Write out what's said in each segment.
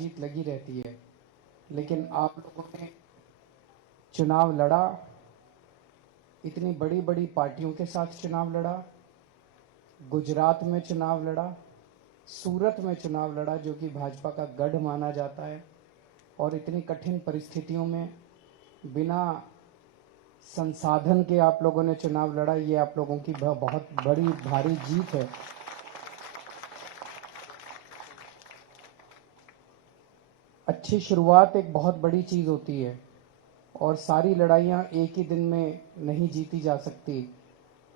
जीत लगी रहती है, लेकिन आप लोगों ने चुनाव लड़ा, इतनी बड़ी बड़ी पार्टियों के साथ चुनाव लड़ा, गुजरात में चुनाव लड़ा, सूरत में चुनाव लड़ा जो कि भाजपा का गढ़ माना जाता है, और इतनी कठिन परिस्थितियों में बिना संसाधन के आप लोगों ने चुनाव लड़ा। ये आप लोगों की बहुत बड़ी भारी जीत है। अच्छी शुरुआत एक बहुत बड़ी चीज़ होती है और सारी लड़ाइयाँ एक ही दिन में नहीं जीती जा सकती।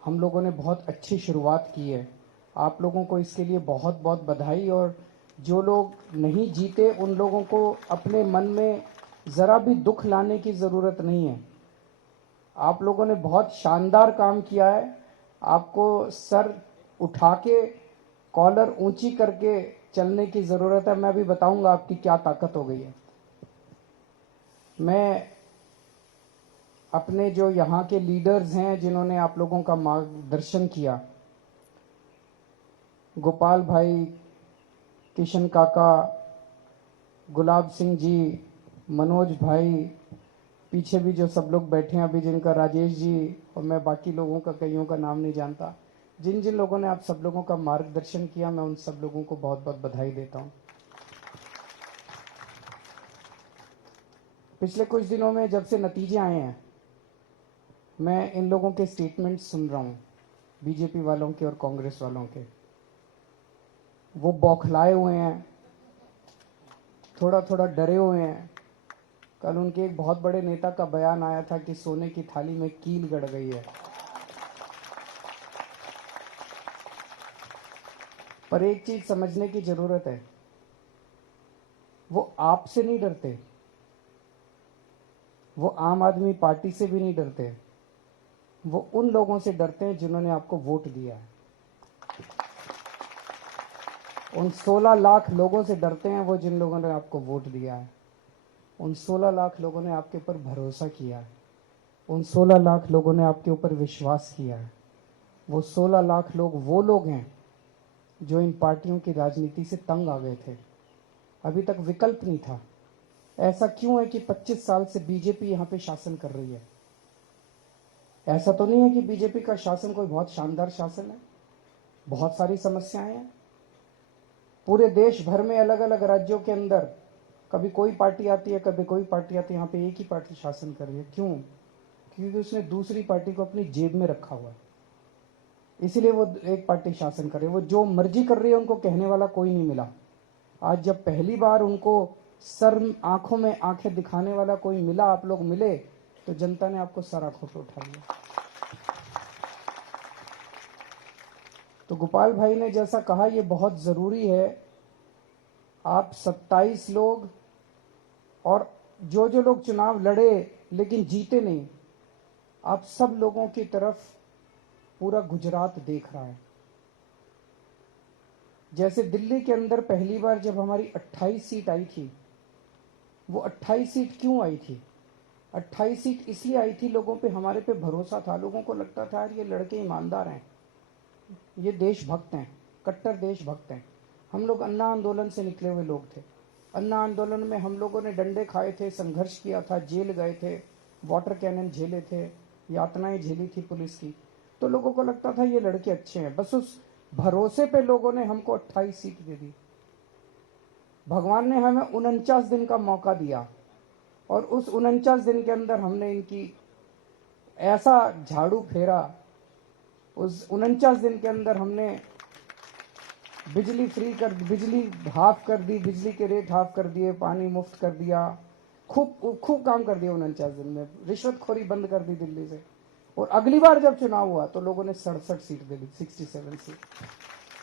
हम लोगों ने बहुत अच्छी शुरुआत की है, आप लोगों को इसके लिए बहुत बहुत बधाई। और जो लोग नहीं जीते उन लोगों को अपने मन में ज़रा भी दुख लाने की ज़रूरत नहीं है। आप लोगों ने बहुत शानदार काम किया है। आपको सर उठा के, कॉलर ऊंची करके चलने की ज़रूरत है। मैं अभी बताऊंगा आपकी क्या ताकत हो गई है। मैं अपने जो यहाँ के लीडर्स हैं जिन्होंने आप लोगों का मार्गदर्शन किया, गोपाल भाई, किशन काका, गुलाब सिंह जी, मनोज भाई, पीछे भी जो सब लोग बैठे हैं अभी जिनका, राजेश जी, और मैं बाकी लोगों का कईयों का नाम नहीं जानता, जिन जिन लोगों ने आप सब लोगों का मार्गदर्शन किया, मैं उन सब लोगों को बहुत बहुत बधाई देता हूँ। पिछले कुछ दिनों में जब से नतीजे आए हैं, मैं इन लोगों के स्टेटमेंट सुन रहा हूँ, बीजेपी वालों के और कांग्रेस वालों के। वो बौखलाए हुए हैं, थोड़ा थोड़ा डरे हुए हैं। कल उनके एक बहुत बड़े नेता का बयान आया था कि सोने की थाली में कील गड़ गई है। पर एक चीज समझने की जरूरत है, वो आपसे नहीं डरते, वो आम आदमी पार्टी से भी नहीं डरते, वो उन लोगों से डरते हैं जिन्होंने आपको वोट दिया है। उन 16 लाख लोगों से डरते हैं वो जिन लोगों ने आपको वोट दिया है। उन 16 लाख लोगों ने आपके ऊपर भरोसा किया है। उन 16 लाख लोगों ने आपके ऊपर विश्वास किया है। वो 16 लाख लोग वो लोग हैं जो इन पार्टियों की राजनीति से तंग आ गए थे। अभी तक विकल्प नहीं था। ऐसा क्यों है कि 25 साल से बीजेपी यहाँ पे शासन कर रही है? ऐसा तो नहीं है कि बीजेपी का शासन कोई बहुत शानदार शासन है। बहुत सारी समस्याएं हैं पूरे देश भर में, अलग अलग राज्यों के अंदर। कभी कोई पार्टी आती है, कभी कोई पार्टी आती है, यहाँ पे एक ही पार्टी शासन कर रही है। क्यों? क्योंकि उसने दूसरी पार्टी को अपनी जेब में रखा हुआ है, इसीलिए वो एक पार्टी शासन कर रही है। वो जो मर्जी कर रही है, उनको कहने वाला कोई नहीं मिला। आज जब पहली बार उनको सर आंखों में आंखें दिखाने वाला कोई मिला, आप लोग मिले, तो जनता ने आपको सर आंखों पर उठा लिया। तो गोपाल भाई ने जैसा कहा, ये बहुत जरूरी है। आप 27 लोग, और जो जो लोग चुनाव लड़े लेकिन जीते नहीं, आप सब लोगों की तरफ पूरा गुजरात देख रहा है। जैसे दिल्ली के अंदर पहली बार जब हमारी 28 सीट आई थी, वो 28 सीट क्यों आई थी? 28 सीट इसलिए आई थी, लोगों पे, हमारे पे भरोसा था। लोगों को लगता था यार ये लड़के ईमानदार हैं, ये देशभक्त हैं, कट्टर देशभक्त हैं। हम लोग अन्ना आंदोलन से निकले हुए लोग थे। अन्ना आंदोलन में हम लोगों ने डंडे खाए थे, संघर्ष किया था, जेल गए थे, वाटर कैनन झेले थे, यातनाएं झेली थी पुलिस की। तो लोगों को लगता था ये लड़के अच्छे हैं। बस उस भरोसे पे लोगों ने हमको 28 सीट दे दी। भगवान ने हमें 49 दिन का मौका दिया, और उस 49 दिन के अंदर हमने इनकी ऐसा झाड़ू फेरा। उस 49 दिन के अंदर हमने बिजली फ्री कर, बिजली हाफ कर दी, बिजली के रेट हाफ कर दिए, पानी मुफ्त कर दिया, खूब खूब काम कर दिया 49 दिन में। रिश्वतखोरी बंद कर दी दिल्ली से। और अगली बार जब चुनाव हुआ तो लोगों ने 67 सीट दे दी, 67 सीट।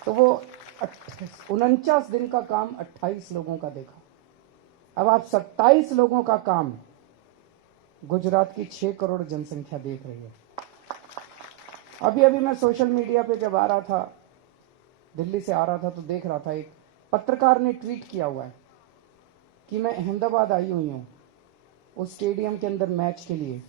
तो वो 49 दिन का काम 28 लोगों का देखा। अब आप 27 लोगों का काम गुजरात की 6 करोड़ जनसंख्या देख रही है। अभी अभी मैं सोशल मीडिया पे जब आ रहा था, दिल्ली से आ रहा था, तो देख रहा था, एक पत्रकार ने ट्वीट किया हुआ है कि मैं अहमदाबाद आई हुई हूँ उस स्टेडियम के अंदर मैच के लिए,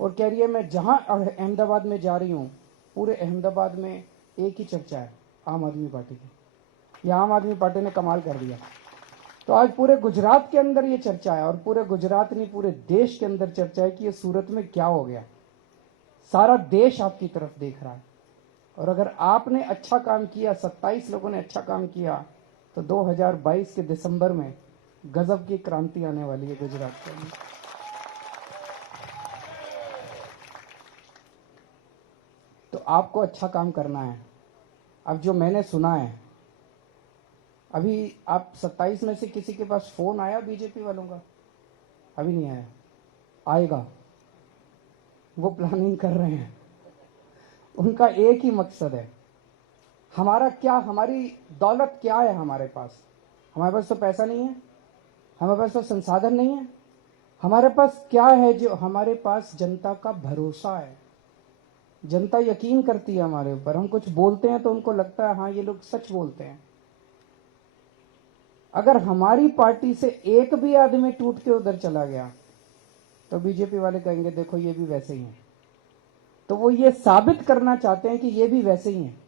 और कह रही है मैं जहां अहमदाबाद में जा रही हूँ, पूरे अहमदाबाद में एक ही चर्चा है, आम आदमी पार्टी की। यह आम आदमी पार्टी ने कमाल कर दिया। तो आज पूरे गुजरात के अंदर ये चर्चा है, और पूरे गुजरात नहीं पूरे देश के अंदर चर्चा है कि ये सूरत में क्या हो गया। सारा देश आपकी तरफ देख रहा है। और अगर आपने अच्छा काम किया, 27 लोगों ने अच्छा काम किया, तो 2022 के दिसंबर में गजब की क्रांति आने वाली है गुजरात के अंदर। तो आपको अच्छा काम करना है। अब जो मैंने सुना है, अभी आप 27 में से किसी के पास फोन आया बीजेपी वालों का? अभी नहीं आया, आएगा। वो प्लानिंग कर रहे हैं। उनका एक ही मकसद है, हमारा क्या, हमारी दौलत क्या है हमारे पास? हमारे पास तो पैसा नहीं है, हमारे पास तो संसाधन नहीं है। हमारे पास क्या है? जो हमारे पास जनता का भरोसा है। जनता यकीन करती है हमारे ऊपर। हम कुछ बोलते हैं तो उनको लगता है हाँ ये लोग सच बोलते हैं। अगर हमारी पार्टी से एक भी आदमी टूट के उधर चला गया तो बीजेपी वाले कहेंगे देखो ये भी वैसे ही हैं। तो वो ये साबित करना चाहते हैं कि ये भी वैसे ही हैं।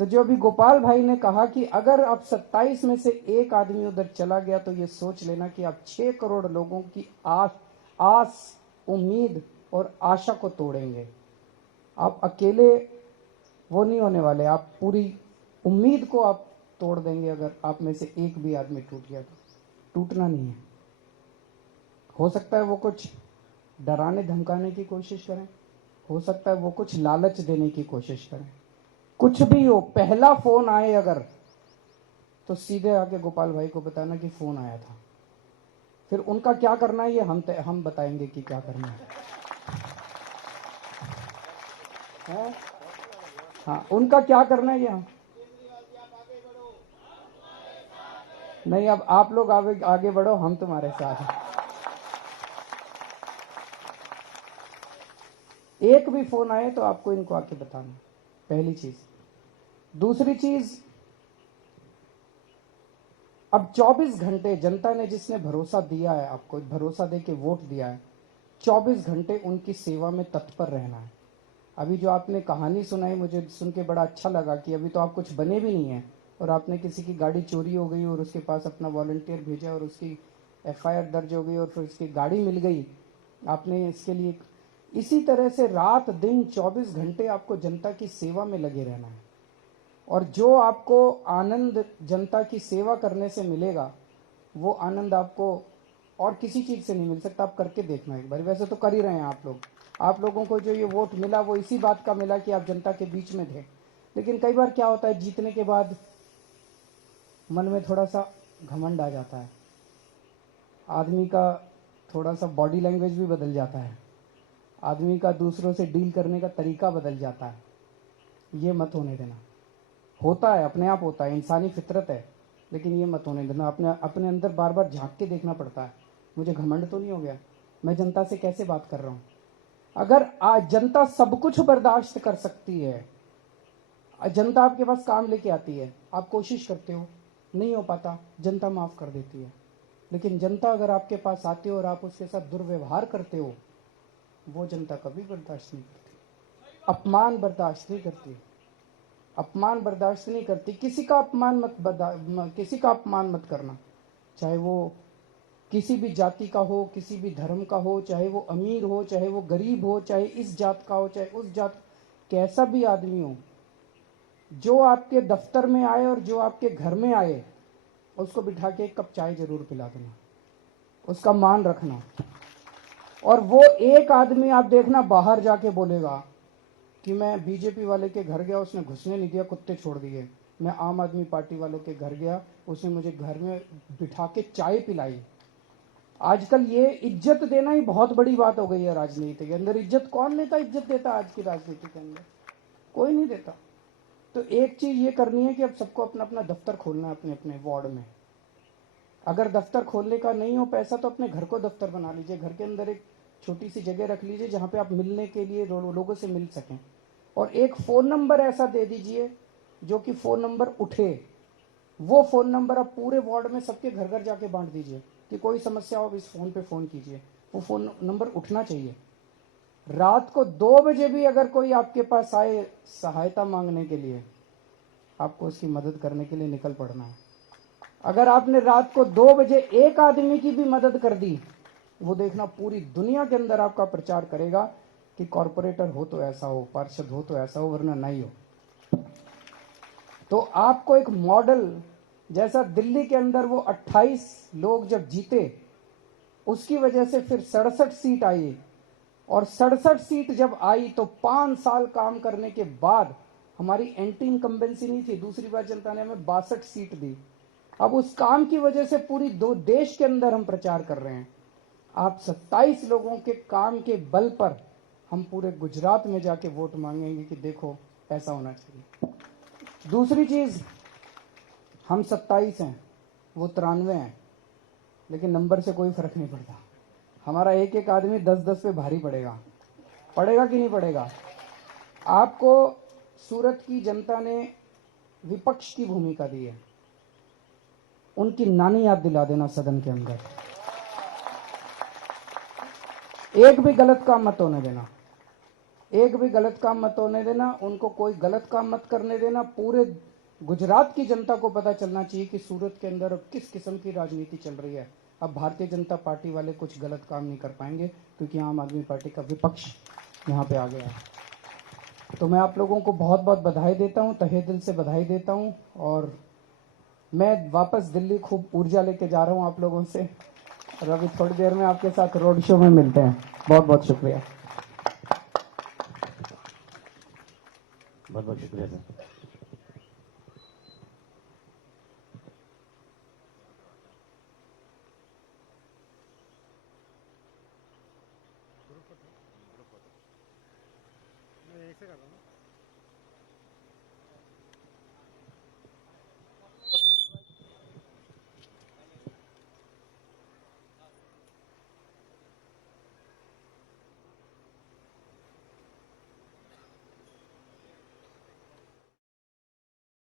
तो जो अभी गोपाल भाई ने कहा कि अगर आप 27 में से एक आदमी उधर चला गया तो ये सोच लेना कि आप 6 करोड़ लोगों की आस, उम्मीद और आशा को तोड़ेंगे। आप अकेले वो नहीं होने वाले, आप पूरी उम्मीद को आप तोड़ देंगे। अगर आप में से एक भी आदमी टूट गया तो टूटना नहीं है। हो सकता है वो कुछ डराने धमकाने की कोशिश करें, हो सकता है वो कुछ लालच देने की कोशिश करें, कुछ भी हो। पहला फोन आए अगर, तो सीधे आके गोपाल भाई को बताना कि फोन आया था। फिर उनका क्या करना है ये हम बताएंगे कि क्या करना है। हाँ, उनका क्या करना है ये हम नहीं। अब आप लोग आगे बढ़ो, हम तुम्हारे साथ हैं। एक भी फोन आए तो आपको इनको आके बताना, पहली चीज। दूसरी चीज, अब 24 घंटे जनता ने जिसने भरोसा दिया है, आपको भरोसा दे के वोट दिया है, 24 घंटे उनकी सेवा में तत्पर रहना है। अभी जो आपने कहानी सुनाई मुझे सुन के बड़ा अच्छा लगा कि अभी तो आप कुछ बने भी नहीं है और आपने किसी की गाड़ी चोरी हो गई और उसके पास अपना वॉलंटियर भेजा और उसकी एफआईआर दर्ज हो गई और फिर उसकी गाड़ी मिल गई। आपने इसके लिए इसी तरह से रात दिन 24 घंटे आपको जनता की सेवा में लगे रहना है। और जो आपको आनंद जनता की सेवा करने से मिलेगा वो आनंद आपको और किसी चीज से नहीं मिल सकता। आप करके देखना एक बार। वैसे तो कर ही रहे हैं आप लोग। आप लोगों को जो ये वोट मिला वो इसी बात का मिला कि आप जनता के बीच में थे। लेकिन कई बार क्या होता है, जीतने के बाद मन में थोड़ा सा घमंड आ जाता है, आदमी का थोड़ा सा बॉडी लैंग्वेज भी बदल जाता है, आदमी का दूसरों से डील करने का तरीका बदल जाता है। ये मत होने देना। होता है, अपने आप होता है, इंसानी फितरत है, लेकिन ये मत होने देना। अपने अंदर बार बार झांक के देखना पड़ता है, मुझे घमंड तो नहीं हो गया, मैं जनता से कैसे बात कर रहा हूँ। अगर आज जनता सब कुछ बर्दाश्त कर सकती है, जनता आपके पास काम लेके आती है, आप कोशिश करते हो, नहीं हो पाता, जनता माफ कर देती है। लेकिन जनता अगर आपके पास आती हो और आप उसके साथ दुर्व्यवहार करते हो, वो जनता कभी बर्दाश्त नहीं करती। अपमान बर्दाश्त नहीं करती, अपमान बर्दाश्त नहीं करती। किसी का अपमान मत करना, चाहे वो किसी भी जाति का हो, किसी भी धर्म का हो, चाहे वो अमीर हो, चाहे वो गरीब हो, चाहे इस जात का हो, चाहे उस जात, कैसा भी आदमी हो। जो आपके दफ्तर में आए और जो आपके घर में आए, उसको बिठा के एक कप चाय जरूर पिला देना, उसका मान रखना। और वो एक आदमी आप देखना बाहर जाके बोलेगा कि मैं बीजेपी वाले के घर गया, उसने घुसने नहीं दिया, कुत्ते छोड़ दिए। मैं आम आदमी पार्टी वालों के घर गया, उसने मुझे घर में बिठा के चाय पिलाई। आजकल ये इज्जत देना ही बहुत बड़ी बात हो गई है राजनीति के अंदर। इज्जत कौन देता? इज्जत देता आज की राजनीति के अंदर कोई नहीं देता। तो एक चीज ये करनी है कि अब सबको अपना अपना दफ्तर खोलना है अपने अपने वार्ड में। अगर दफ्तर खोलने का नहीं हो पैसा तो अपने घर को दफ्तर बना लीजिए, घर के अंदर एक छोटी सी जगह रख लीजिए जहां पे आप मिलने के लिए लोगों से मिल सकें। और एक फोन नंबर ऐसा दे दीजिए जो कि फोन नंबर उठे। वो फोन नंबर आप पूरे वार्ड में सबके घर घर जाके बांट दीजिए कि कोई समस्या हो इस फोन पे फोन कीजिए। वो फोन नंबर उठना चाहिए। रात को 2 बजे भी अगर कोई आपके पास आए सहायता मांगने के लिए, आपको उसकी मदद करने के लिए निकल पड़ना है। अगर आपने रात को 2 बजे एक आदमी की भी मदद कर दी, वो देखना पूरी दुनिया के अंदर आपका प्रचार करेगा कि कॉरपोरेटर हो तो ऐसा हो, पार्षद हो तो ऐसा हो, वरना नहीं हो। तो आपको एक मॉडल, जैसा दिल्ली के अंदर वो 28 लोग जब जीते, उसकी वजह से फिर 67 सीट आई, और 67 सीट जब आई तो 5 साल काम करने के बाद हमारी एंटी इनकम्बेंसी नहीं थी, दूसरी बार जनता ने हमें 62 सीट दी। अब उस काम की वजह से पूरी दो देश के अंदर हम प्रचार कर रहे हैं। आप 27 लोगों के काम के बल पर हम पूरे गुजरात में जाके वोट मांगेंगे कि देखो ऐसा होना चाहिए। दूसरी चीज, हम 27 हैं, वो 93 हैं, लेकिन नंबर से कोई फर्क नहीं पड़ता। हमारा एक एक आदमी 10-10 पे भारी पड़ेगा, पड़ेगा कि नहीं पड़ेगा? आपको सूरत की जनता ने विपक्ष की भूमिका दी है, उनकी नानी याद दिला देना सदन के अंदर। एक भी गलत काम मत होने देना, एक भी गलत काम मत होने देना, उनको कोई गलत काम मत करने देना। पूरे गुजरात की जनता को पता चलना चाहिए कि सूरत के अंदर अब किस किस्म की राजनीति चल रही है। अब भारतीय जनता पार्टी वाले कुछ गलत काम नहीं कर पाएंगे, क्योंकि आम आदमी पार्टी का विपक्ष यहाँ पे आ गया है। तो मैं आप लोगों को बहुत बहुत बधाई देता हूँ, तहे दिल से बधाई देता हूँ, और मैं वापस दिल्ली खूब ऊर्जा लेके जा रहा हूँ आप लोगों से, और अभी थोड़ी देर में आपके साथ रोड शो में मिलते हैं। बहुत बहुत शुक्रिया। बहुत बहुत शुक्रिया सर। मैं एक से कर रहा हूँ।